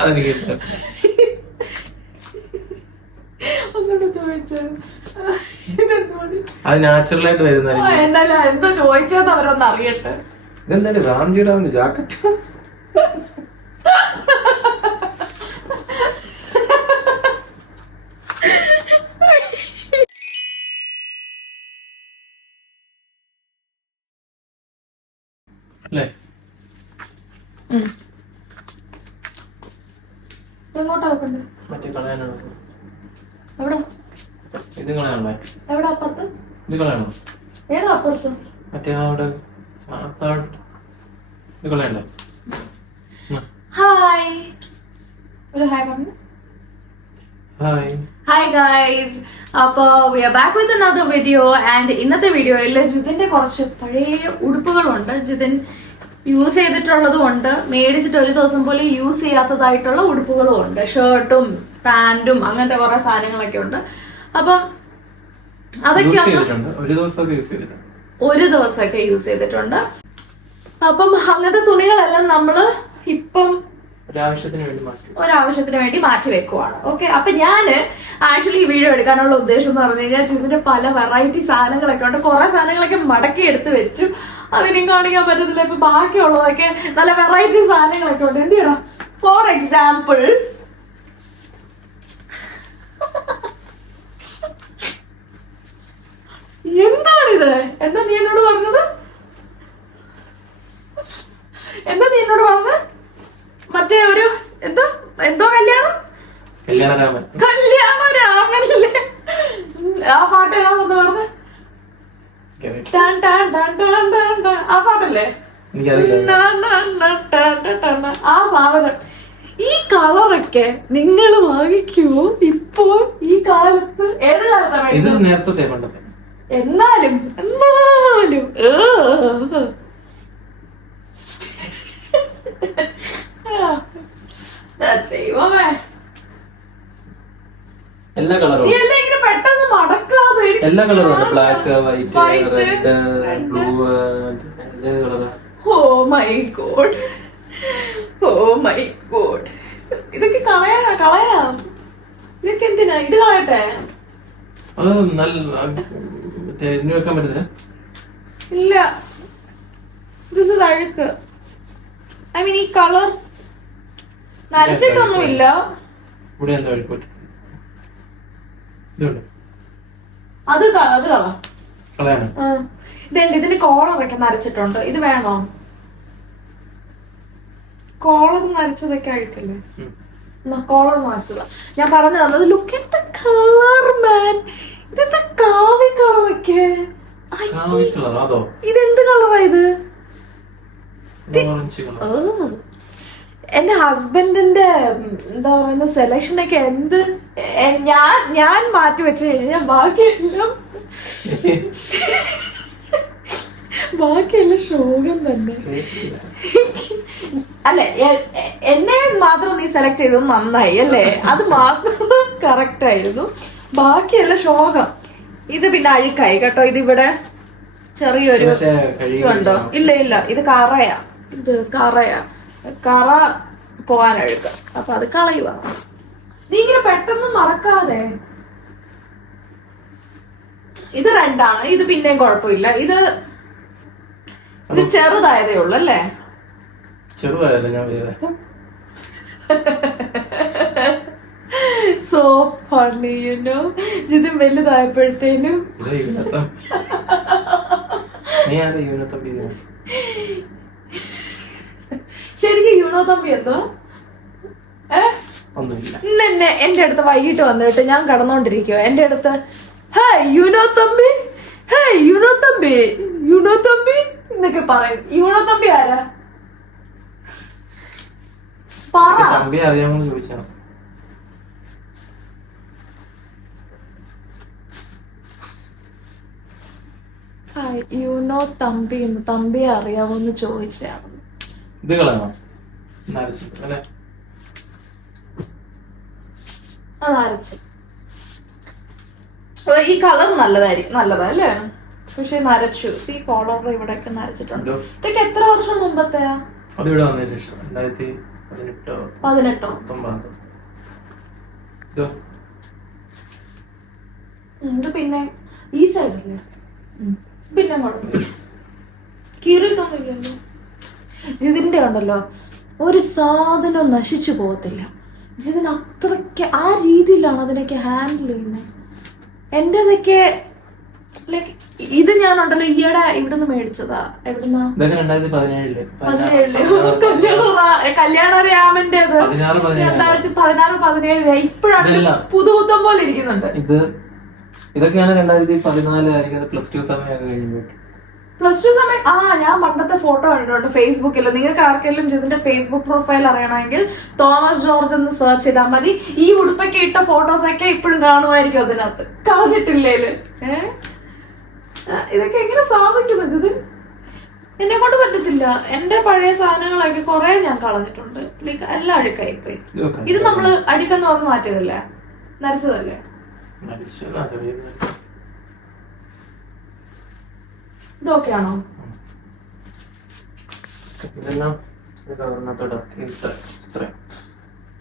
അതെനിക്ക് ഒന്നുകൂടെ ചോദിച്ചു. അത് നാച്ചുറൽ ആയിട്ട് വരുന്ന എന്തായാലും എന്തോ ചോദിച്ചത് അവരൊന്ന് അറിയട്ടെ. ഇതെന്താണ് രാംജിറാവിന്റെ ജാക്കറ്റ്? അല്ലേ? എങ്ങോട്ടാ വെക്കണ്ടേ? മറ്റേ കളയാനാണോ? എവിടെ? ഇത് കളയാണോ? എവിടെ അപ്പുറത്ത്? ഇത് കളയാണോ? ഏതാ അപ്പുറത്ത്? മറ്റേ അവിടെ ഇത് കളയണ്ടോ? ഹായ്, ഒരു ഹായ് പറഞ്ഞു. ഹായ് ഹായ് ഗൈസ്, അപ്പോൾ we are back with another video. And ഇന്നത്തെ വീഡിയോയിൽ ജിതിന്റെ കുറച്ച് പഴയ ഉടുപ്പുകളുണ്ട്. ജിതിൻ യൂസ് ചെയ്തിട്ടുള്ളതും ഉണ്ട്, മേടിച്ചിട്ട് ഒരു ദിവസം പോലും യൂസ് ചെയ്യാത്തതായിട്ടുള്ള ഉടുപ്പുകളും ഉണ്ട്. ഷർട്ടും പാന്റും അങ്ങനത്തെ കുറെ സാധനങ്ങളൊക്കെ ഉണ്ട്. അപ്പം അതൊക്കെ ഒരു ദിവസമൊക്കെ യൂസ് ചെയ്തിട്ടുണ്ട്. അപ്പം അങ്ങനത്തെ തുണികളെല്ലാം നമ്മള് ഇപ്പം ഒരാവശ്യത്തിന് വേണ്ടി മാറ്റി വെക്കുവാണ്. ഓക്കെ, അപ്പൊ ഞാന് ആക്ച്വലി ഈ വീഡിയോ എടുക്കാനുള്ള ഉദ്ദേശം എന്ന് പറഞ്ഞു കഴിഞ്ഞാൽ ഇതിന്റെ പല വെറൈറ്റി സാധനങ്ങളൊക്കെ ഉണ്ട്. കുറെ സാധനങ്ങളൊക്കെ മടക്കി എടുത്ത് വെച്ചു, അതിനും കാണിക്കാൻ പറ്റത്തില്ല. ഇപ്പൊ ബാക്കിയുള്ളതൊക്കെ നല്ല വെറൈറ്റി സാധനങ്ങളൊക്കെ ഉണ്ട്. എന്ത് ചെയ്യണം? ഫോർ എക്സാമ്പിൾ, എന്താണിത്? എന്താ നീ എന്നോട് പറഞ്ഞത്? മറ്റേ ഒരു എന്തോ കല്യാണരാമനല്ലേ? ആ പാട്ട് ഏതാന്ന് പറഞ്ഞ ആ പാട്ടല്ലേ? ആ സാധനം. ഈ കളറൊക്കെ നിങ്ങൾ വാങ്ങിക്കുവോ ഇപ്പോ ഈ കാലത്ത്? ഏത് കാലത്താണ്? എന്നാലും ദൈവമേ, എല്ലാ കളറും പെട്ടെന്ന് മടക്കാതെ എല്ലാ കളറും ഉണ്ട്. Black, white, red, blue, oh my god, oh my god. ഇതൊക്കെ കളയാം. ഇതൊക്കെ എന്തിനാ? ഇത് കളയട്ടെ? അത് നല്ല വെക്കാൻ പറ്റുന്നില്ല. ഇല്ല, ദിസ് ഇസ് അഴുക്ക്. ഐ മീൻ ഈ കളർ നരച്ചിട്ടൊന്നുമില്ല. അത് ഇതുണ്ട്. ഇതിന്റെ കോളറൊക്കെ നരച്ചിട്ടുണ്ട്. ഇത് വേണോ? കോളർ നരച്ചതൊക്കെ അഴുക്കല്ലേ? കോളർ നരച്ചതാ ഞാൻ പറഞ്ഞു തന്നത്. ലുക്ക് അറ്റ് ദ കളർ മാൻ. ഇതെന്താ കാവി കളറൊക്കെ? ഇതെന്ത് കളറാ ഇത്? എന്റെ ഹസ്ബൻഡിന്റെ എന്താ പറയുന്ന സെലക്ഷൻ ഒക്കെ എന്ത് ഞാൻ മാറ്റി വെച്ച് കഴിഞ്ഞാൽ ബാക്കിയെല്ലാം ശോകം തന്നെ. അല്ലെ, എന്നെ മാത്രം നീ സെലക്ട് ചെയ്തത് നന്നായി അല്ലേ? അത് മാത്രം കറക്റ്റ് ആയിരുന്നു, ബാക്കിയെല്ലാം ശോകം. ഇത് പിന്നെ അഴുക്കായി കേട്ടോ. ഇതിവിടെ ചെറിയൊരു ഇതുണ്ടോ? ഇല്ല, ഇത് കറയാ. കറ പോവാൻ അഴുക്ക. അപ്പൊ അത് കളയുക. നീ ഇങ്ങനെ പെട്ടെന്ന് മറക്കാതെ. ഇത് രണ്ടാണ്. ഇത് പിന്നെയും കുഴപ്പമില്ല. ഇത് ചെറുതായതേ ഉള്ളു അല്ലേ? ചെറുതായല്ലേ? ഞാൻ സോ ഫണ്ണി യു നോ. ഇത് വലുതായപ്പോഴത്തേനും ശരിക്കും യൂണോ തമ്പി എന്തോ ഇന്നെ എന്റെ അടുത്ത് വൈകിട്ട് വന്നിട്ട് ഞാൻ കടന്നോണ്ടിരിക്കുവോ എന്റെ അടുത്ത്, hi you know Thampi, hi you know Thampi, you know Thampi എന്നൊക്കെ പറയും. യൂണോ തമ്പി ആരാ? തമ്പി അറിയാമോ ചോദിച്ചാ? ഹായ് യൂണോ തമ്പി എന്ന്. തമ്പിയെ അറിയാമോന്ന് ചോദിച്ചാണ്. ഇത് കളയാണോ? അതരച്ച്. ഈ കളർ നല്ലതാ അല്ലേ? പക്ഷെ നരച്ചു. ഈ കോളർ ഇവിടെയൊക്കെ നരച്ചിട്ടുണ്ട്. ഇതൊക്കെ എത്ര വർഷം മുമ്പത്തെയാ? അതിവിടെ വന്നതിന് ശേഷം 18. ഇത് പിന്നെ ഈ സൈഡല്ലേ, പിന്നെ കുഴപ്പമില്ല, കീറിട്ടൊന്നുമില്ലല്ലോ. ഇതിന്റെ ഉണ്ടല്ലോ ഒരു സാധനവും നശിച്ചു പോകത്തില്ല. ഇതിന് അത്രയ്ക്ക് ആ രീതിയിലാണ് അതിനൊക്കെ ഹാൻഡിൽ ചെയ്യുന്നത്. എന്റേതൊക്കെ ലൈക്ക് ഇത് ഞാനുണ്ടല്ലോ ഈയിടെ ഇവിടുന്ന് മേടിച്ചതാ. എവിടുന്നാ? 2017 കല്യാണരാമന്റേത് 2016-17. ഇപ്പോഴാണ് പുതുപുത്തം പോലെ ഇരിക്കുന്നുണ്ട്. ഇതൊക്കെയാണ് 2014 ആയിരിക്കും. +2 സമയമൊക്കെ കഴിഞ്ഞു. +2 സമയം. ഞാൻ പണ്ടത്തെ ഫോട്ടോ കണ്ടിട്ടുണ്ട് ഫേസ്ബുക്കിൽ. നിങ്ങൾക്ക് ആർക്കെങ്കിലും ഇതിന്റെ ഫേസ്ബുക്ക് പ്രൊഫൈൽ അറിയണമെങ്കിൽ തോമസ് ജോർജ് എന്ന് സെർച്ച് ചെയ്താൽ മതി. ഈ ഉടുപ്പൊക്കെ ഇട്ട ഫോട്ടോസ് ഒക്കെ ഇപ്പോഴും കാണുമായിരിക്കും അതിനകത്ത്. കളഞ്ഞിട്ടില്ലേല്. ഇതൊക്കെ എങ്ങനെ സാധിക്കുന്നു ജിതിൻ? എന്നെ കൊണ്ട് പറ്റത്തില്ല. എന്റെ പഴയ സാധനങ്ങളൊക്കെ കുറെ ഞാൻ കളഞ്ഞിട്ടുണ്ട്. ലൈക്ക് എല്ലാം അഴുക്കായിപ്പോയി. ഇത് നമ്മള് അടിക്കെന്ന് പറഞ്ഞ് മാറ്റിയതല്ലേ, നരച്ചതല്ലേ? ഇതൊക്കെയാണോ?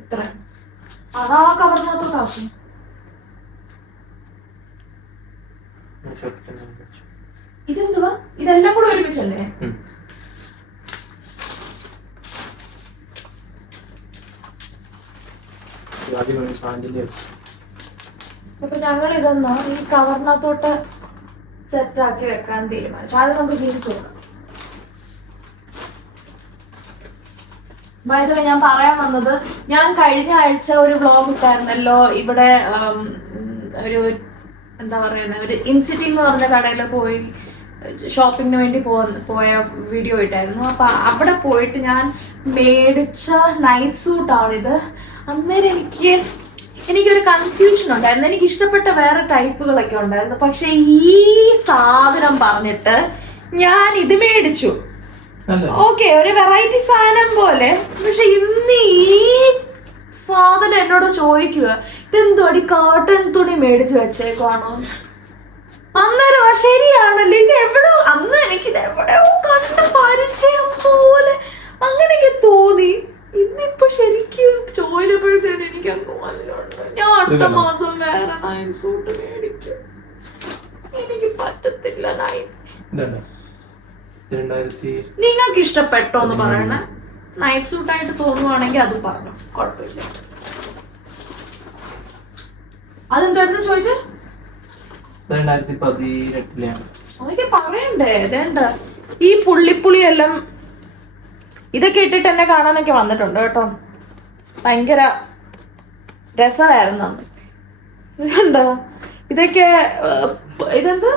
ഇത്ര അതാ കവറിനകത്തോട്ടാക്കും. ഇതെന്തുവാ? ഇതെല്ലാം കൂടെ ഒരുമിച്ചല്ലേ? അപ്പൊ ഞങ്ങൾ ഇതൊന്നോ ഈ കവറിനകത്തോട്ട് സെറ്റ് ആക്കി വെക്കാൻ തീരുമാനിച്ചു. അത് നമുക്ക് ജീൻസ് കൊടുക്കാം. വൈദ്യുതി ഞാൻ പറയാൻ വന്നത്, ഞാൻ കഴിഞ്ഞ ആഴ്ച ഒരു വ്ലോഗ് ഇട്ടായിരുന്നല്ലോ. ഇവിടെ ഒരു എന്താ പറയുന്നത്, ഒരു ഇൻസിറ്റി എന്ന് പറഞ്ഞ കടയിൽ പോയി ഷോപ്പിങ്ങിന് വേണ്ടി പോയ വീഡിയോ ഇട്ടായിരുന്നു. അപ്പൊ അവിടെ പോയിട്ട് ഞാൻ മേടിച്ച നൈറ്റ് സൂട്ടാണിത്. അന്നേരം എനിക്കൊരു കൺഫ്യൂഷൻ ഉണ്ടായിരുന്നു. എനിക്ക് ഇഷ്ടപ്പെട്ട വേറെ ടൈപ്പുകളൊക്കെ ഉണ്ടായിരുന്നു. പക്ഷെ ഈ സാധനം പറഞ്ഞിട്ട് ഞാൻ ഇത് മേടിച്ചു. ഓക്കെ, ഒരു വെറൈറ്റി സാധനം പോലെ. പക്ഷെ ഇന്ന് ഈ സാധനം എന്നോട് ചോദിക്കുക, ഇതെന്തോ അടി കാട്ടൺ തുണി മേടിച്ചു വെച്ചേക്കാണോ? അന്നേരം ശരിയാണല്ലോ, ഇത് എവിടോ അന്ന് എനിക്കിത് എവിടെയോ കണ്ട പരിചയം പോലെ അങ്ങനെയൊക്കെ തോന്നി. ഇന്നിപ്പോ ശരിക്കും ചോദിച്ചപ്പോഴത്തേനും എനിക്ക് അങ്ങ് മനസ്സിലുണ്ട്, ഞാൻ അടുത്ത മാസം വേറെ നൈറ്റ് സൂട്ട് മേടിക്കും. എനിക്ക് പറ്റത്തില്ല നൈറ്റ്. നിങ്ങൾക്ക് ഇഷ്ടപ്പെട്ടോ എന്ന് പറയണേ. നൈറ്റ് സൂട്ടായിട്ട് തോന്നുവാണെങ്കിൽ അത് പറഞ്ഞു, കുഴപ്പമില്ല. അതെന്തായിരുന്നു ചോദിച്ചേ? 2018 അതൊക്കെ പറയണ്ടേ? ഇതേണ്ട ഈ പുള്ളിപ്പുളിയെല്ലാം ഇതൊക്കെ ഇട്ടിട്ട് എന്നെ കാണാനൊക്കെ വന്നിട്ടുണ്ട് കേട്ടോ. ഭയങ്കര രസമായിരുന്നു അന്ന്. ഇതുണ്ടോ ഇതൊക്കെ? ഇതെന്ത്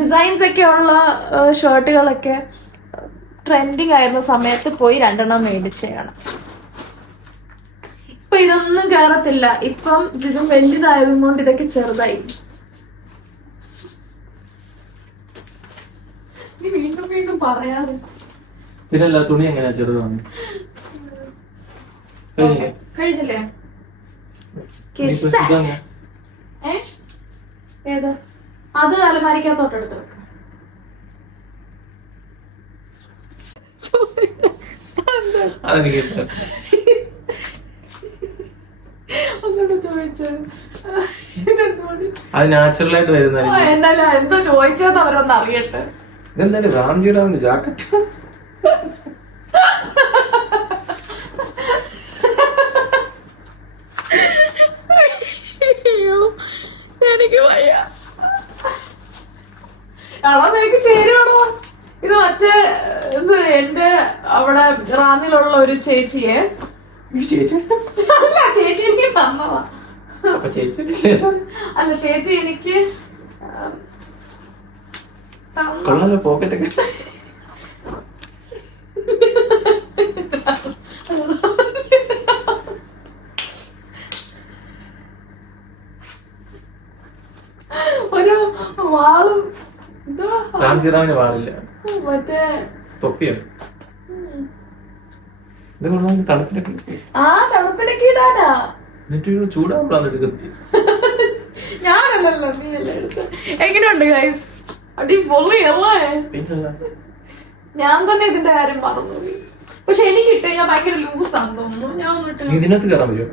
ഡിസൈൻസ് ഒക്കെ ഉള്ള ഷർട്ടുകളൊക്കെ ട്രെൻഡിങ് ആയിരുന്ന സമയത്ത് പോയി 2 മേടിച്ചതാണ്. ഇപ്പൊ ഇതൊന്നും കേറത്തില്ല. ഇപ്പം ഇതും വലുതായതും കൊണ്ട് ഇതൊക്കെ ചെറുതായി. നീ വീണ്ടും വീണ്ടും പറയാതെ. പിന്നല്ല, തുണി എങ്ങനെയാ ചെറുതാണ്? കഴിഞ്ഞില്ലേ? ഏത്? അത് അലമാരിക്കകത്തോട്ടെടുത്ത് വെക്കാം. അത് നാച്ചുറൽ ആയിട്ട് വരുന്ന എന്തോ ചോദിച്ചത് അവരൊന്ന് അറിയട്ടെ. ഇതെന്താണ് രാംജിറാവിന്റെ ജാക്കറ്റ്? എനിക്ക് വയ്യ. നിനക്ക് ചേരുവാണോ? ഇത് മറ്റേ എന്റെ അവിടെ റാന്നിലുള്ള ഒരു ചേച്ചിയെ അല്ല, ചേച്ചി എനിക്ക് തന്നതാ. അല്ല, ചേച്ചി എനിക്ക് പോക്കറ്റൊക്കെ ഒരു വാളും രാംജിറാവിന് വാളില്ല, മറ്റേ തൊപ്പിയോ? തണുപ്പിലൊക്കെ ഇടാനാ. എന്നിട്ട് ചൂടാവുമ്പോഴാണ് എടുക്കുന്നത്. ഞാനല്ലല്ലോ, നീ അല്ലേ എടുത്ത. എങ്ങനെയുണ്ട് ഗൈസ്? അടിപൊളിയല്ലേ? ഞാൻ തന്നെ ഇതിന്റെ കാര്യം പറഞ്ഞു. പക്ഷെ എനിക്ക് ഇട്ട് കഴിഞ്ഞാൽ ഭയങ്കര ലൂസാന്ന് തോന്നുന്നു. ഞാൻ ഒന്നിട്ട് ഇതിനകത്ത് കയറാൻ പറ്റുമോ?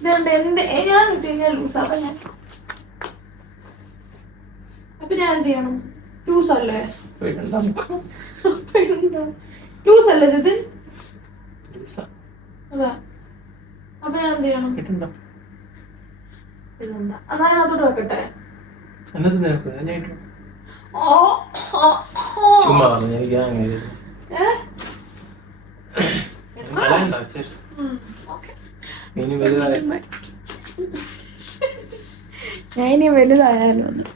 ഇതുകൊണ്ട് എന്റെ ഞാൻ ഇട്ട് കഴിഞ്ഞാൽ ലൂസ്. അപ്പൊ ഞാൻ എന്ത് ചെയ്യണം? ലൂസ് അല്ലേ? ലൂസ് അല്ലേ ജിതിൻ? അതാ. അപ്പൊ ഞാൻ എന്ത് ചെയ്യണം? അതാ അതിനകത്തോട്ട് വെക്കട്ടെ. ഞാൻ ഇനി വലുതായാലും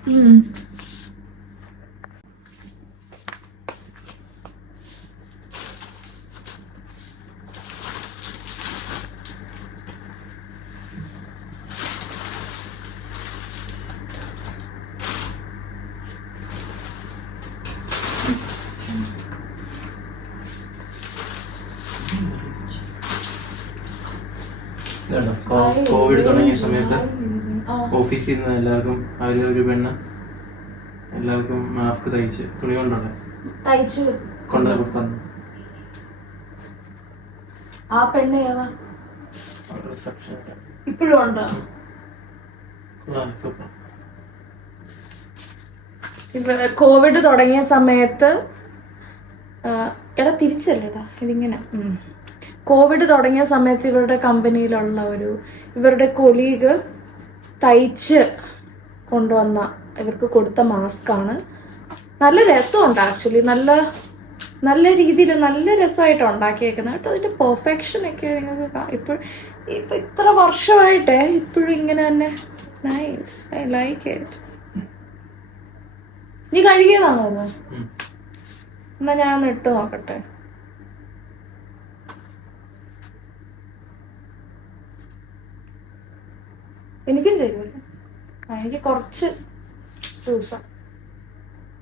കോവിഡ് തുടങ്ങിയ സമയത്ത് ഓഫീസിൽ നിന്ന് എല്ലാവർക്കും ഒരു പെണ്ണ് എല്ലാവർക്കും മാസ്ക് തയ്ച്ച് തുണി കൊണ്ടുള്ള തയ്ച്ചു കൊണ്ടുപോയി കൊടുത്തു. ആ പെണ്ണ് ഇപ്പോഴും ഉണ്ടോ? കോവിഡ് തുടങ്ങിയ സമയത്ത് എടാ തിരിച്ചല്ലേടാ ഇതിങ്ങനെ. കോവിഡ് തുടങ്ങിയ സമയത്ത് ഇവരുടെ കമ്പനിയിലുള്ള ഇവരുടെ കൊലീഗ് തയ്ച്ച് കൊണ്ടുവന്ന ഇവർക്ക് കൊടുത്ത മാസ്കാണ്. നല്ല രസമുണ്ട് ആക്ച്വലി. നല്ല രീതിയിൽ നല്ല രസമായിട്ട് ഉണ്ടാക്കിയേക്കുന്നത് കേട്ടോ. അതിന്റെ പെർഫെക്ഷൻ ഒക്കെ നിങ്ങൾക്ക് ഇപ്പൊ ഇത്ര വർഷമായിട്ടേ ഇപ്പോഴും ഇങ്ങനെ തന്നെ. Nice, I like it. നീ കഴുകിയതാണോ അത്? എന്നാ ഞാൻ ഇട്ട് നോക്കട്ടെ. എനിക്കും ചെയ്യൂല. എനിക്ക് കുറച്ച് ലൂസാ.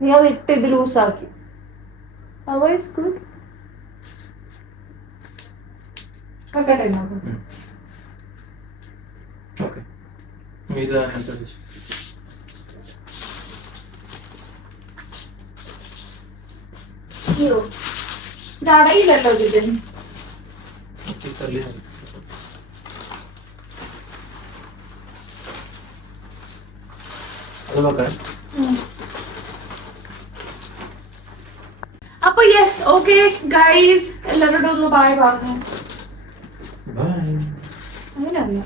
നീ അത് ഇട്ട് ഇത് ലൂസാക്കി. Otherwise good. വെക്കട്ടെ നോക്കാം. അയ്യോ ഇത് അടയില്ലല്ലോ ഇതിന്. അപ്പൊ യെസ്, ഓക്കെ ഗൈസ്, എല്ലാവരോടും ഒന്ന് ബായ് പറഞ്ഞു. അങ്ങനെയല്ല.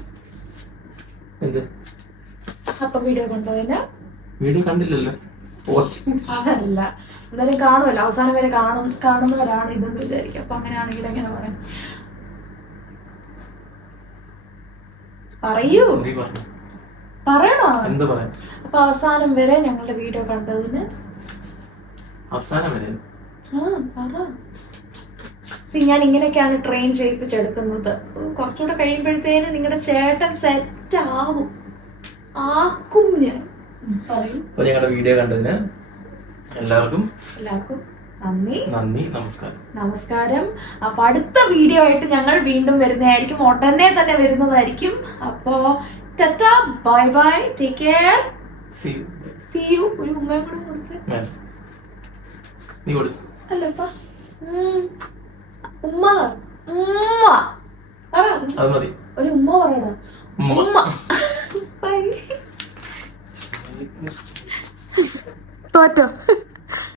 അപ്പൊ വീഡിയോ കണ്ടോന്നെ? വീഡിയോ കണ്ടില്ലല്ലോ. അതല്ല, എന്തായാലും കാണുമല്ലോ, അവസാനം വരെ കാണുന്നവരാണ് ഇതെന്ന് വിചാരിക്കും. അപ്പൊ അങ്ങനെയാണെങ്കിൽ എങ്ങനെ പറയാം? പറയൂ, പറയണോ? അപ്പൊ അവസാനം വരെ ഞങ്ങളുടെ വീഡിയോ കണ്ടതിന് അവസാനം വരെ ഞാൻ ഇങ്ങനെയൊക്കെയാണ് ട്രെയിൻ ചെയ്യിപ്പിച്ചെടുക്കുന്നത്. കുറച്ചുകൂടെ കഴിയുമ്പോഴത്തേന് നിങ്ങളുടെ ചേട്ടൻ സെറ്റ് ആക്കും ഞാൻ പറയും. അപ്പൊ ഞങ്ങളുടെ വീഡിയോ കണ്ടതിന് എല്ലാവർക്കും നന്ദി, നമസ്കാരം. അപ്പൊ അടുത്ത വീഡിയോ ആയിട്ട് ഞങ്ങൾ വീണ്ടും വരുന്നതായിരിക്കും. ഉടനെ തന്നെ വരുന്നതായിരിക്കും. അപ്പോ tata, bye bye, take care, see you. ഒരു ഉമ്മയും കൂടെ കൊടുത്തേ. അല്ലപ്പാ, ഉമ്മ ഒരു ഉമ്മ പറയണ. ഉമ്മ ബൈ. തോറ്റോ?